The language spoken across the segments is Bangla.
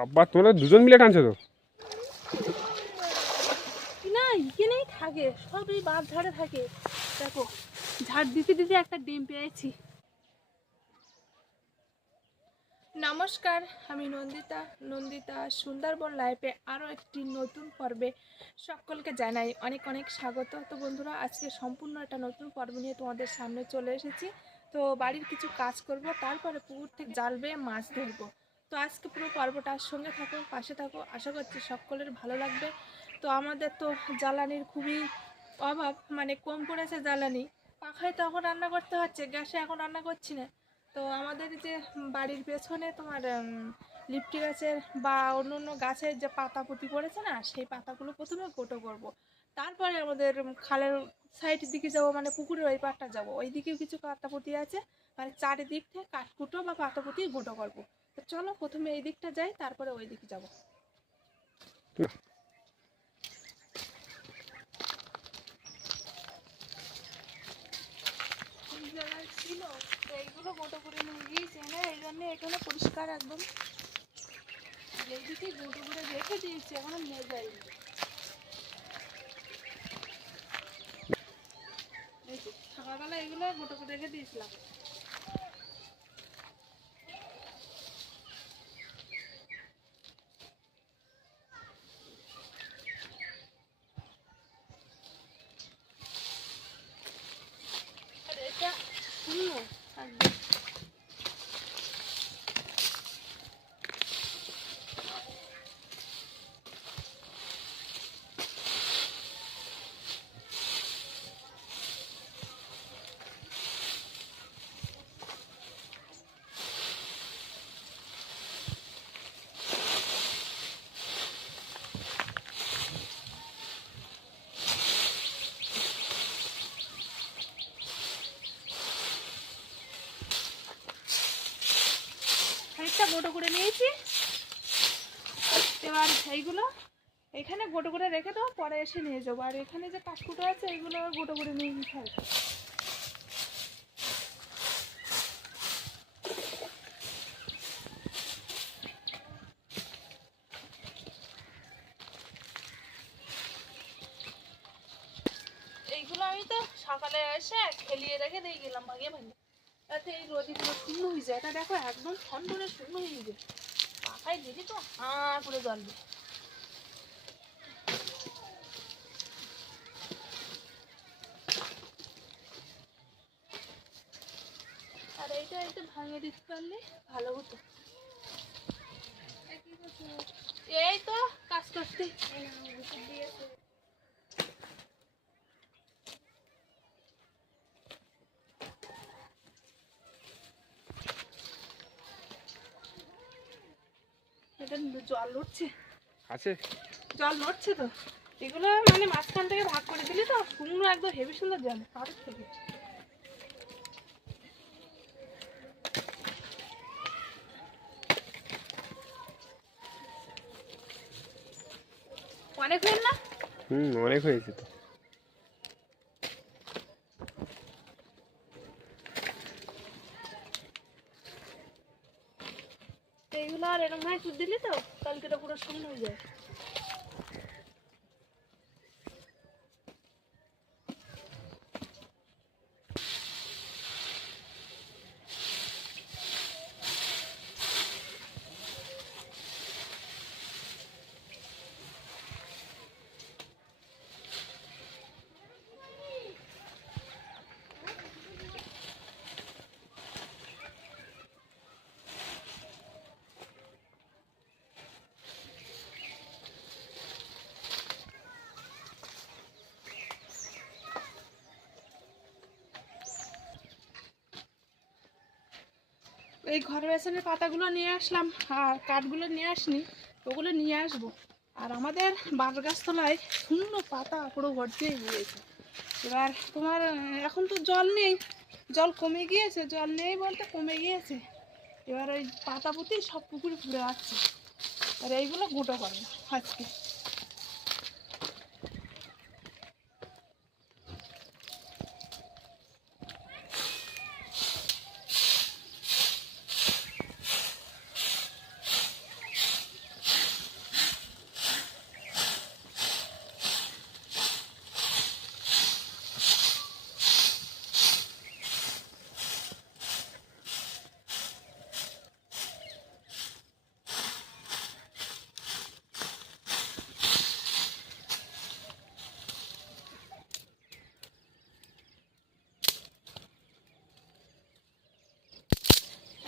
বাবা তোমরা দুজন মিলে টানছো তো? না থাকে সব এই বাঁধ থাকে। দেখো, ঝাড় দিতে দিতে একটা ডিম পেয়েছি। নমস্কার, আমি নন্দিতা। নন্দিতা সুন্দরবন লাইফে আরও একটি নতুন পর্বে সকলকে জানাই অনেক অনেক স্বাগত। তো বন্ধুরা, আজকে সম্পূর্ণ একটা নতুন পর্ব নিয়ে তোমাদের সামনে চলে এসেছি। তো বাড়ির কিছু কাজ করব, তারপরে পুকুর থেকে জাল বেয়ে মাছ ধরবো। তো আজকে পুরো পর্বটার সঙ্গে থাকো, পাশে থাকো। আশা করছি সকলের ভালো লাগবে। তো আমাদের তো জ্বালানির খুবই অভাব মানে কম পড়েছে জ্বালানি। পাখায় তো এখন রান্না করতে হচ্ছে, গ্যাসে এখন রান্না করছি না। তো আমাদের যে বাড়ির পেছনে তোমার লিপটি গাছের বা অন্য অন্য গাছের যে পাতা পুঁতি পড়েছে না, সেই পাতাগুলো প্রথমে গোটো করব। তারপরে আমাদের খালের সাইডের দিকে যাব মানে পুকুরের ওই পাটটা যাব। ওই দিকেও কিছু পাতা পুঁতি আছে মানে চারিদিক থেকে কাঠকুটো বা পাতা পুঁতি গোটো করব। চলো প্রথমে এই দিকটা যাই, তারপরে ওই দিকে যাব। ছিল এইগুলো করে নিয়ে না এই জন্য এখানে পরিষ্কার একদম। করে দিয়েছি সকালবেলা এগুলো গোটো করে রেখে দিয়েছিলাম আর এটা শূন্য একদম খানিকটা গোটো করে নিয়েছি। এবার এইগুলো এখানে গোটো করে রেখে দেবো, পরে এসে নিয়ে যাব। আর এখানে যে কাঠকুটো আছে আবার গোটো করে নিয়ে নিতে হবে এইগুলো আমি তো সকালে এসে খেলিয়ে রেখে দিয়ে গেলাম ভাগে ভাগে তাতে এই রোদিগুলো শূন্য হয়ে যায়। এটা দেখো, একদম ঠন করে শূন্য হয়ে যায় পাখায় দিদি তো হাঁ করে জ্বলবে আর এইটা একটু ভাঙিয়ে দিতে পারলে ভালো হতো। এই তো কাজ করতে। এটা জল আছে? জল তো। এগুলো মানে মাঝখান থেকে ভাগ করে দিলি তো একদম হেভি সুন্দর জল। পাড়ের থেকে। অনেক না? হুম অনেক হয়েছে তো এইগুলো আর এরকম ভাবে তুল দিলি তো? কালকে তো পুরো শূন্য হয়ে যায়। এই ঘর বেসনের পাতাগুলো নিয়ে আসলাম, আর কাঠগুলো নিয়ে আসনি, ওগুলো নিয়ে আসব। আর আমাদের বাঁশ গাছতলায় শূন্য পাতা পুরো ভর্তি হয়ে গিয়েছে এবার তোমার, এখন তো জল নেই, জল কমে গিয়েছে, জল নেই বলতে কমে গিয়েছে। এবার ওই পাতা পুঁতি সব পুকুরে ফুলে আসছে। আর এইগুলো গুঁটো করে আজকে।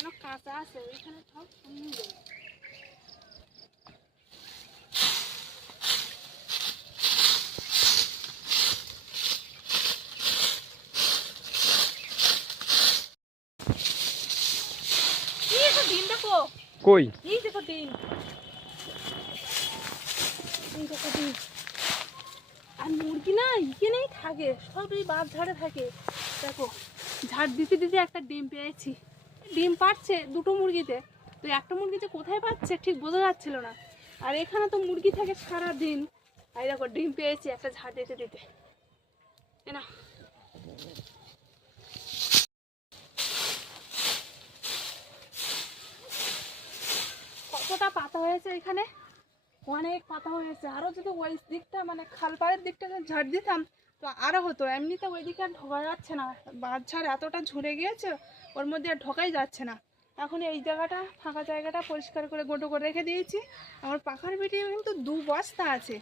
এখনও কাঁচা আছে ওইখানে সব দেখো? কই? এই দেখো ডিম এই দেখো ডিম আর মুরগি না এখানেই থাকে। সব এই বাঁধ ঝাড়ে থাকে। দেখো ঝাড় দিতে দিতে একটা ডিম পেয়েছি। ডিম পাচ্ছে দুটো মুরগিতে। তো একটা মুরগিতে কোথায় পাচ্ছে ঠিক বোঝা যাচ্ছিল না। আর এখানে তো মুরগি থাকে সারা দিন আর দেখো, ডিম পেয়েছি একটা ঝাড় দিতে দিতে। না কতটা পাতা হয়েছে এখানে? অনেক পাতা হয়েছে। আরও যদি ওই দিকটা মানে খালপাড়ের দিকটা যদি ঝাড় দিতাম তো আরও হতো। এমনিতে ওই দিকে আর ঢোকা যাচ্ছে না। ঝাড় এতটা ঝরে গিয়েছে, ওর মধ্যে আর ঢোকাই যাচ্ছে না। এখন এই জায়গাটা, ফাঁকা জায়গাটা পরিষ্কার করে গোটো করে রেখে দিয়েছি। আমার পাখার ভিডিও কিন্তু দু বস্তা আছে।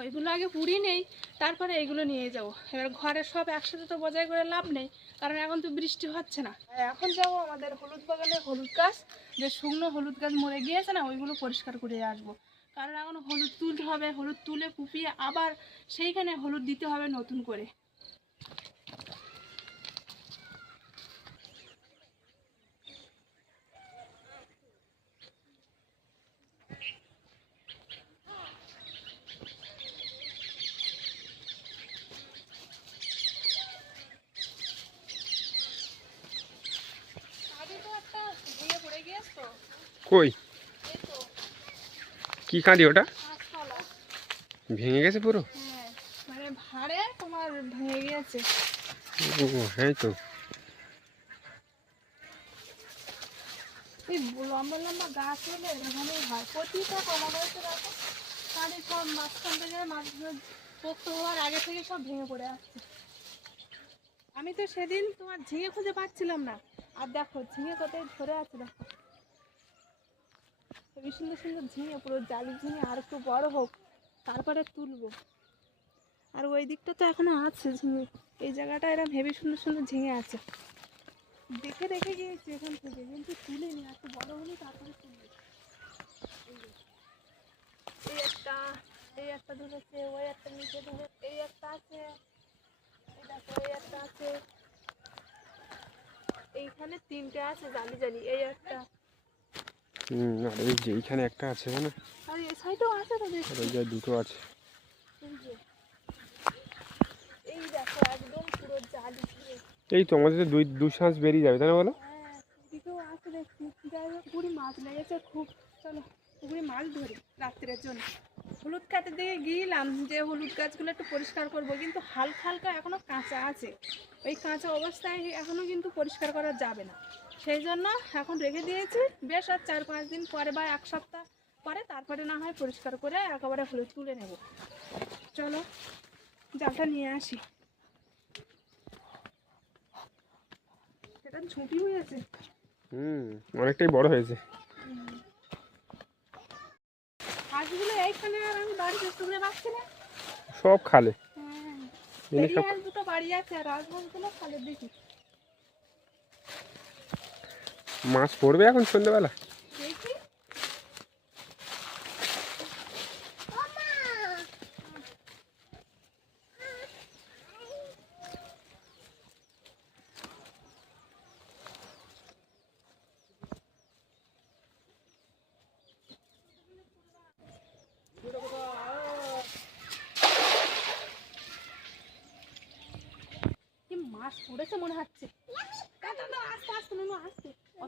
ওইগুলো আগে পুড়ি নেই, তারপরে এইগুলো নিয়ে যাব। এবার ঘরে সব একসাথে তো বজায় করে লাভ নেই, কারণ এখন তো বৃষ্টি হচ্ছে না। এখন যাব আমাদের হলুদ বাগানে হলুদ গাছ। যে শুকনো হলুদ গাছ মরে গিয়েছে না, ওইগুলো পরিষ্কার করে আসব। কারণ এখন হলুদ তুলতে হবে হলুদ তুলে কুপিয়ে আবার সেইখানে হলুদ দিতে হবে নতুন করে। তো কই তো। কি কাঁদি ওটা? ভেঙে গেছে পুরো? মানে ভাড়ে তোমার ভেঙে হ্যাঁ তো। লম্বা লম্বা গাছ হলে প্রতিটা তাহলে সব মাঝখান পোক্ত হওয়ার আগে সব ভেঙে পড়ে আসছে আমি তো সেদিন তোমার ঝিঙে খুঁজে পাচ্ছিলাম না। আর দেখো, ঝিঙে কোথায় ধরে আছে দেখো। হেবি সুন্দর সুন্দর ঝিঙে, পুরো জালি ঝিঙে আর একটু বড় হোক, তারপরে তুলবো। আর ওই দিকটা তো এখনও আছে ঝিঙে। এই জায়গাটা এরকম হেভি সুন্দর সুন্দর ঝিঙে আছে। দেখে রেখে গিয়েছি এখান থেকে, কিন্তু তুলিনি। একটু বড় হলে তারপরে তুলবো। এই একটা এই একটা ধরেছে, ওই একটা নিচে ধরে, এই একটা আছে দেখো, এই একটা আছে। এইখানে তিনটে আছে জানি জানি এই একটা। হুম আর এই যে এইখানে একটা আছে মানে আর এই সাইডেও আছে তো যে দুটো আছে। এই দেখো একদম পুরো জালি দিয়ে। এই তো আমাদের দুই দু শ্বাস বেরিয়ে যাবে তাই না বলো? হ্যাঁ এদিকেও আছে দেখছি। যাই হোক পুকুরি মাছ লেগেছে খুব। চলো পুকুরি মাছ ধরি রাত্রের জন্য। হলুদ গাছের দিকে গিয়েলাম যে হলুদ গাছগুলো একটু পরিষ্কার করব কিন্তু হালকা হালকা এখনও কাঁচা আছে। ওই কাঁচা অবস্থায় এখনও কিন্তু পরিষ্কার করা যাবে না। সেই জন্য এখন রেখে দিয়েছি। বেশ আর চার পাঁচ দিন পরে বা এক সপ্তাহ পরে তারপরে না হয় পরিষ্কার করে একেবারে হলুদ তুলে নেব। চলো জালটা নিয়ে আসি। এটা ঝুঁকি হয়েছে। হুম অনেকটাই বড় হয়েছে। হাঁসগুলো এইখানে আর আমি বাড়িতে তুলে রাখছি না। সব খালে। হ্যাঁ। দুটো বাড়ি আছে আর রাজহাঁসগুলো খালে দেখি মাছ পড়বে এখন সন্ধ্যেবেলা। মাছ পড়েছে মনে হচ্ছে না, না, না, আস্তে আস্তে নুনু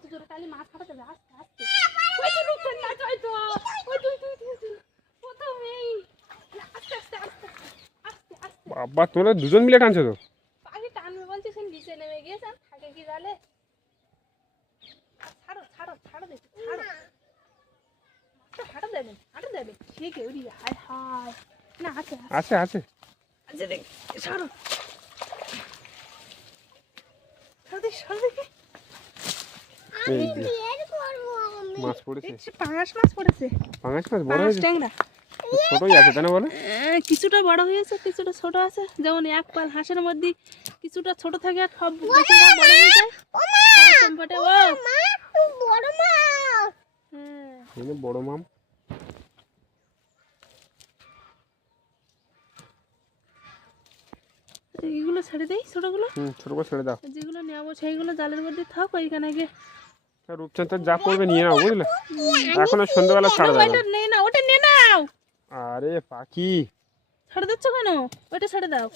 অত জোরে তাহলে মাছ খাটাতে হবে আস্তে আস্তে। ওই তো রূপচাঁদ তো ওই তো ওই তো, ওই তো, ওই তো। প্রথমেই না, আস্তে আস্তে আস্তে আস্তে আস্তে। বাবা তোমরা দুজন মিলে টানছো তো? পাখি টানবে বলছে সে নিচে নেমে গিয়েছে আর থাকে কি জালে? ছাড়ো ছাড়ো ছাড়ো দেখি ছাড়ো। মাছটা হাঁটা দেবে হাঁটা দেবে। সে কেউ রি হায় হায়। না আছে আছে। আছে আছে। আছে দেখি সরো সরো দেখি সরো দেখি এই যে মাছ পড়েছে। পাঙাশ মাছ পড়েছে। পাঙাশ মাছ বড় হয়েছে? ট্যাংরা। ছোটই আছে তাই না বলো? কিছুটা বড় হয়েছে কিছুটা ছোট আছে। যেমন এক পাল হাঁসের মধ্যে কিছুটা ছোট থাকে আর সব বেশিরভাগ বড় হয়ে যায়। সম্পটে ও বড় মাছ হ্যাঁ। বড় মাম এইগুলো ছেড়ে দেই ছোটগুলো? হুম ছোট ছেড়ে দাও। যেগুলো নেব সেইগুলো জালের মধ্যে থাক ওইখানে গিয়ে আর রূপচাঁদ তো যা করবে নিয়ে নাও বুঝলে? এখন আর সন্ধ্যাবেলা ছাড়া যাবে ওইটা না। নেই ওটা নিয়ে নাও। আরে পাখি। ছেড়ে দিচ্ছ কেন? ওইটা ছেড়ে দাও।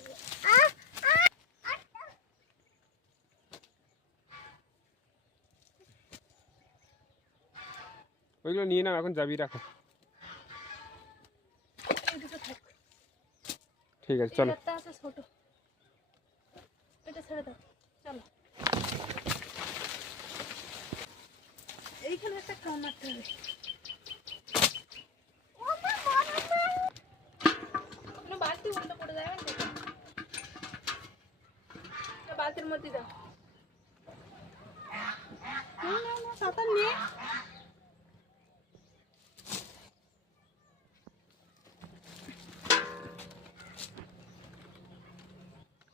ওইগুলো নিয়ে নাও এখন যাবি রাখো। ঠিক আছে চলো। ছোট। এটা ছেড়ে দাও চলো। এইখানে একটা খাওয়া মারতে হবে না, বালতি উল্টো পড়ে বালতির মধ্যে দাও না, না, না, সাঁতার নিয়ে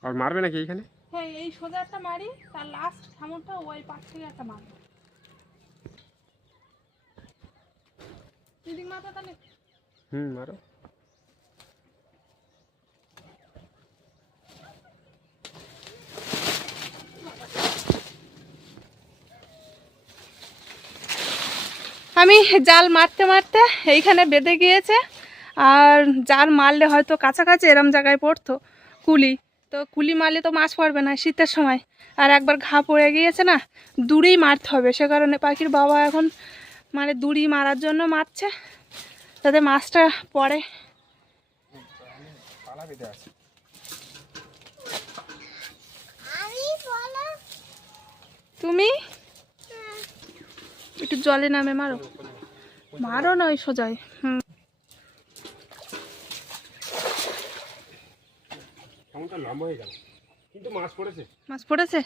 আর মারবে নাকি এইখানে? হ্যাঁ এই সোজা একটা মারি তার লাস্ট সামনটা ওই পাশ থেকে একটা মারি দিদিক মাথা তাহলে? হুম মারো। আমি জাল মারতে মারতে এইখানে বেঁধে গিয়েছে আর জাল মারলে হয়তো কাছাকাছি এরম জায়গায় পড়তো কুলি। তো কুলি মারলে তো মাছ পড়বে না শীতের সময়। আর একবার ঘা পড়ে গিয়েছে না দূরেই মারতে হবে। সে কারণে পাখির বাবা এখন মানে দূরি মারার জন্য মারছে। যাতে মাছটা পড়ে। তুমি? একটু জলে নামে মারো। মারো না ওই সোজাই হুম। মাছ পড়েছে। মাছ পড়েছে?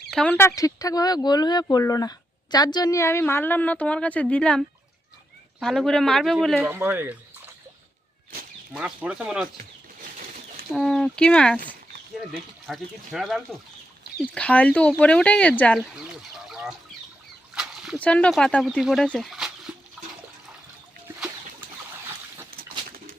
কেমনটা ঠিকঠাকভাবে গোল হয়ে পড়ল না। যার জন্য আমি মারলাম না তোমার কাছে দিলাম। ভালো করে মারবে বলে। লম্বা হয়ে গেছে। মাছ পড়েছে মনে হচ্ছে। ও, কি মাছ? দেখি থাকে কি ছেঁড়া জাল তো? খাল তো ওপরে উঠে গেছে জাল। প্রচণ্ড পাতা পুঁতি পড়েছে।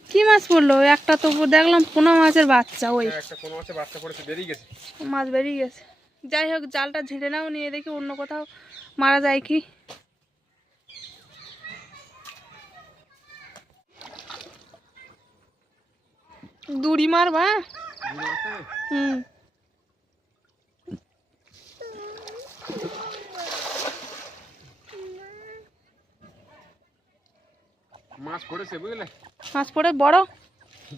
কি মাছ পড়ল? একটা তো দেখলাম পোনা মাছের বাচ্চা ওই। হ্যাঁ, একটা কোনো মাছে বাচ্চা পড়েছে বেরিয়ে গেছে। মাছ বেরিয়ে গেছে। যাই হোক জালটা ঝেড়ে নাও নিয়ে দেখি অন্য কোথাও মারা যায় কি। দড়ি মারবা হ্যাঁ? হুম। মাছ পড়েছে বুঝলে? মাছ পড়ে বড়?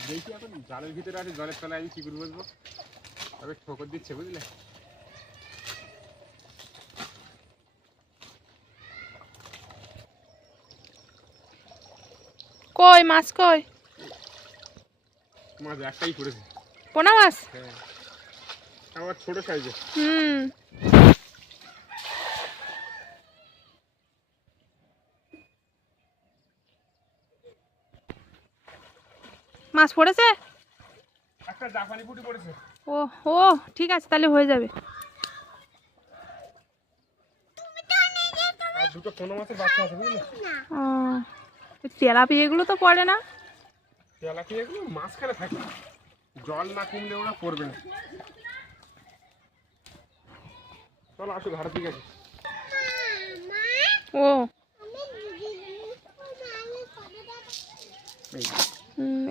দেখি এখন জালের ভিতরে আছে জলের তলায় আমি কি করে বসবো? তবে ঠোকর দিচ্ছে বুঝলে? কই মাছ কই? মাছ একটাই পড়েছে। পোনা মাছ? হ্যাঁ। আবার ছোট সাইজের। হুম। মাছ পড়েছে? একটা জাপানি পুটি পড়েছে। ও ও ঠিক আছে তাহলে হয়ে যাবে। দুটো কোনো মাছের বাচ্চা আছে বুঝলে? ও। তেলাপি এগুলো তো পড়ে না। তেলাপি এগুলো মাঝখানে থাকে। জল না কমলে ওরা পড়বে না। চলো আসো ঘাড়ের দিকে আসি। ও।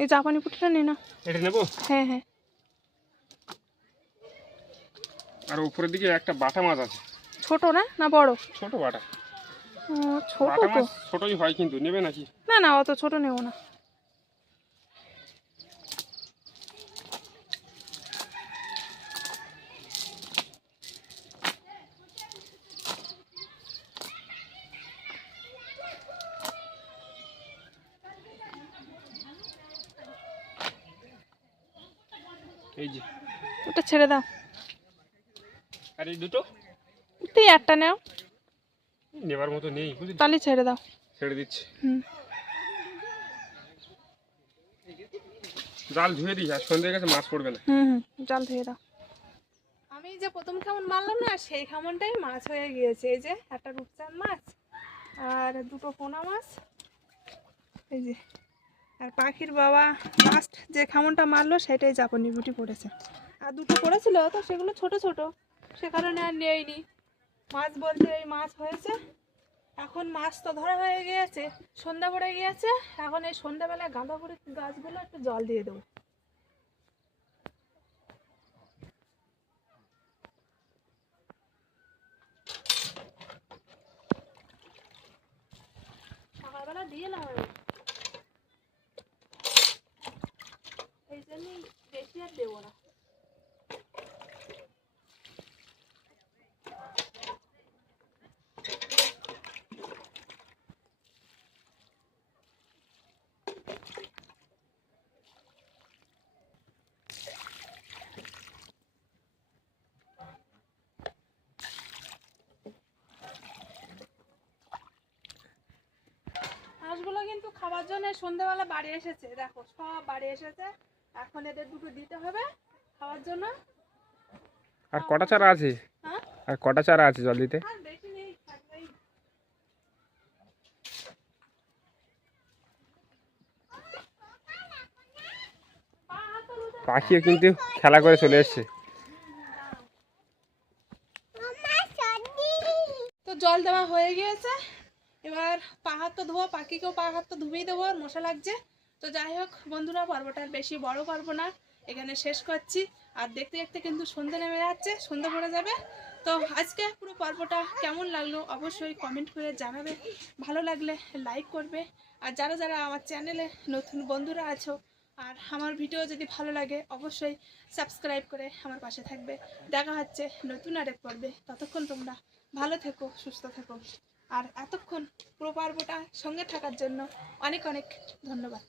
এই, জাপানি পুটিটা নে না। এটা নেব? হ্যাঁ হ্যাঁ। আর উপরের দিকে একটা বাটা মাছ আছে। ছোট না না বড়? ছোট বাটা। ছোট বাটা তো। ছোটই হয় কিন্তু নেবে নাকি? না না অত ছোট নেব না। এই যে। ওটা ছেড়ে দাও। আর এই দুটো? তুই একটা নাও। নেবার মতো নেই বুঝলি? তাহলে ছেড়ে দাও। ছেড়ে দিচ্ছি। হুম। জাল ধুয়ে দিই আর সন্ধ্যে গেছে মাছ পড়বে না। হুম জাল ধুয়ে দাও। আমি যে প্রথম খামন মারলাম না সেই খামনটাই মাছ হয়ে গিয়েছে। এই যে একটা রূপচাঁদ মাছ আর দুটো পোনা মাছ। এই যে আর পাখির বাবা লাস্ট যে খামনটা মারলো সেটাই জাপানি বুটি পড়েছে। আর দুটো পড়েছিল তো সেগুলো ছোট ছোট সে কারণে আর নেইনি মাছ বলতে এই মাছ হয়েছে। এখন মাছ তো ধরা হয়ে গিয়েছে। সন্ধ্যা পড়ে গিয়েছে। এখন এই সন্ধ্যাবেলায় গাঁদা ফুলের গাছগুলো একটু জল দিয়ে দেবো। সকালবেলা দিয়ে এলাম আমি এই জন্যই বেশি আর দেবো না কিন্তু খাবার জন্য সন্ধ্যাবেলা বাড়ি এসেছে। দেখো সব বাড়ি এসেছে। এখন এদের দুটো দিতে হবে খাওয়ার জন্য। আর কটা চারা আছে? হ্যাঁ? আর কটা চারা আছে জল দিতে? পাখিও কিন্তু খেলা করে চলে এসছে। তো জল দেওয়া হয়ে গিয়েছে। এবার পা হাত তো ধোয়া, পাখিকেও পা হাত তো ধুবেই দেবো, আর মশা লাগছে। তো যাই হোক, বন্ধুরা, পর্বটা আর বেশি বড় করব না। এখানে শেষ করছি। আর দেখতে দেখতে কিন্তু সন্ধে নেমে যাচ্ছে, সন্ধে পড়ে যাবে। তো আজকে পুরো পর্বটা কেমন লাগল অবশ্যই কমেন্ট করে জানাবে। ভালো লাগলে লাইক করবে। আর যারা যারা আমার চ্যানেলে নতুন বন্ধুরা আছো, আর আমার ভিডিও যদি ভালো লাগে, অবশ্যই সাবস্ক্রাইব করে আমার পাশে থাকবে। দেখা হচ্ছে নতুন আরেক পর্বে। ততক্ষণ তোমরা ভালো থেকো, সুস্থ থেকো। আর এতক্ষণ পুরো পর্বটা সঙ্গে থাকার জন্য অনেক অনেক ধন্যবাদ।